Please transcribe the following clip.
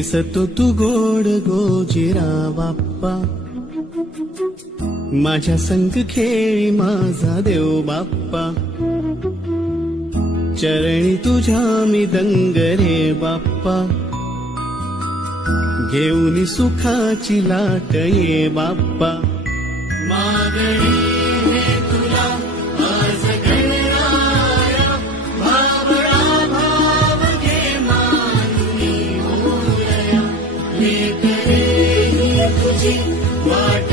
दिसतो तू गोड गोजिरा बाप्पा, माझ्या संग खेळी माझा देव बाप्पा, चरणी तुझ्या मी दंग रे बाप्पा, घेऊन सुखाची लाट ये बाप्पा. मागणी हे तुला आज गणराया, भावळा भाव घे मानुनी होया, लेकरे ही तुझी वाट